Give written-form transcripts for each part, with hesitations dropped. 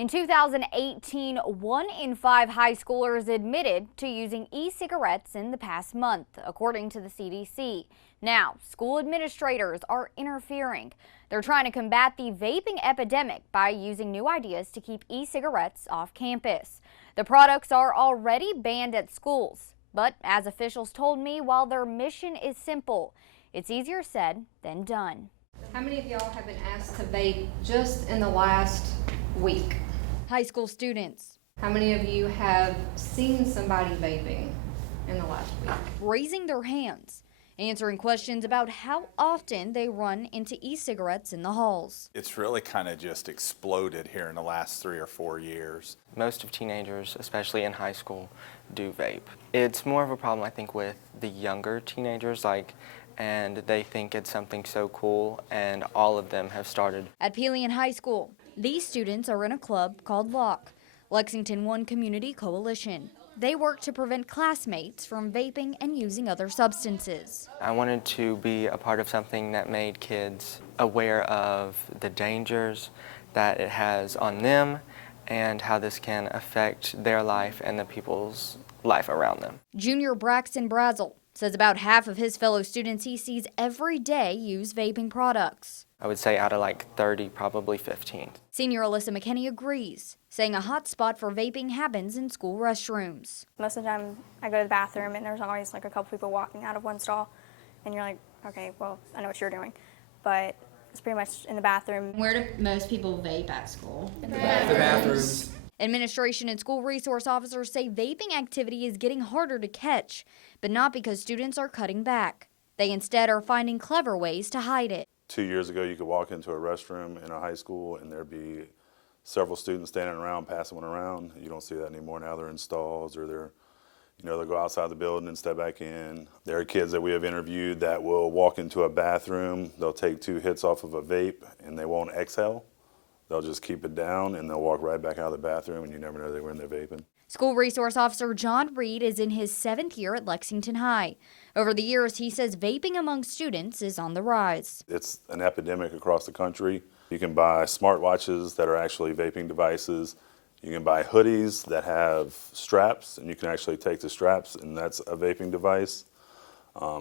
In 2018, 1 in 5 high schoolers admitted to using e-cigarettes in the past month, according to the CDC. Now, school administrators are interfering. They're trying to combat the vaping epidemic by using new ideas to keep e-cigarettes off campus. The products are already banned at schools, but as officials told me, while their mission is simple, it's easier said than done. How many of y'all have been asked to vape just in the last week? High school students. How many of you have seen somebody vaping in the last week? Raising their hands, answering questions about how often they run into e-cigarettes in the halls. It's really kind of just exploded here in the last 3 or 4 years. Most of teenagers, especially in high school, do vape. It's more of a problem, I think, with the younger teenagers, and they think it's something so cool, and all of them have started. At Pelion High School, these students are in a club called LOCK, Lexington One Community Coalition. They work to prevent classmates from vaping and using other substances. I wanted to be a part of something that made kids aware of the dangers that it has on them and how this can affect their life and the people's life around them. Junior Braxton Brazel says about half of his fellow students he sees every day use vaping products. I would say out of 30, probably 15. Senior Alyssa McKinney agrees, saying a hot spot for vaping happens in school restrooms. Most of the time I go to the bathroom and there's always a couple people walking out of one stall and you're like, okay, well, I know what you're doing, but it's pretty much in the bathroom. Where do most people vape at school? The bathrooms. Administration and school resource officers say vaping activity is getting harder to catch, but not because students are cutting back. They instead are finding clever ways to hide it. 2 years ago, you could walk into a restroom in a high school and there'd be several students standing around, passing one around. You don't see that anymore. Now they're in stalls or they'll go outside the building and step back in. There are kids that we have interviewed that will walk into a bathroom, they'll take 2 hits off of a vape and they won't exhale. They'll just keep it down and they'll walk right back out of the bathroom and you never know they were in there vaping. School resource officer John Reed is in his 7th year at Lexington High. Over the years, he says vaping among students is on the rise. It's an epidemic across the country. You can buy smartwatches that are actually vaping devices. You can buy hoodies that have straps and you can actually take the straps and that's a vaping device.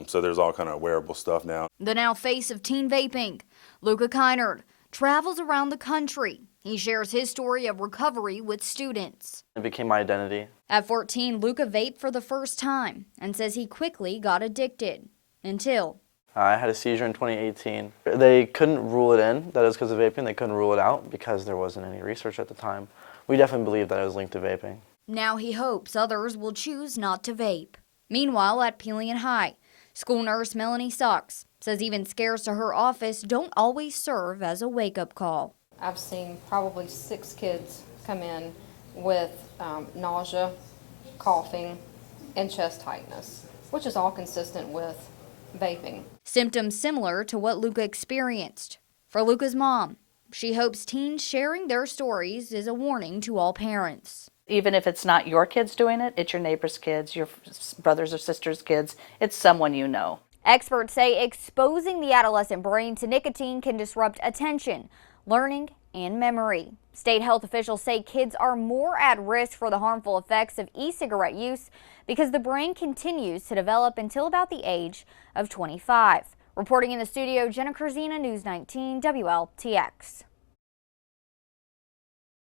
So there's all kind of wearable stuff now. The now face of teen vaping, Luca Kynard, travels around the country. He shares his story of recovery with students. It became my identity. At 14, Luca vaped for the first time and says he quickly got addicted until I had a seizure in 2018. They couldn't rule it in, that it was because of vaping. They couldn't rule it out because there wasn't any research at the time. We definitely believed that it was linked to vaping. Now he hopes others will choose not to vape. Meanwhile, at Pelion High, school nurse Melanie Socks says even scares to her office don't always serve as a wake-up call. I've seen probably 6 kids come in with nausea, coughing, and chest tightness, which is all consistent with vaping. Symptoms similar to what Luca experienced. For Luca's mom, she hopes teens sharing their stories is a warning to all parents. Even if it's not your kids doing it, it's your neighbor's kids, your brothers or sisters' kids, it's someone you know. Experts say exposing the adolescent brain to nicotine can disrupt attention, learning, and memory. State health officials say kids are more at risk for the harmful effects of e-cigarette use because the brain continues to develop until about the age of 25. Reporting in the studio, Jenna Kurzina, News 19 WLTX.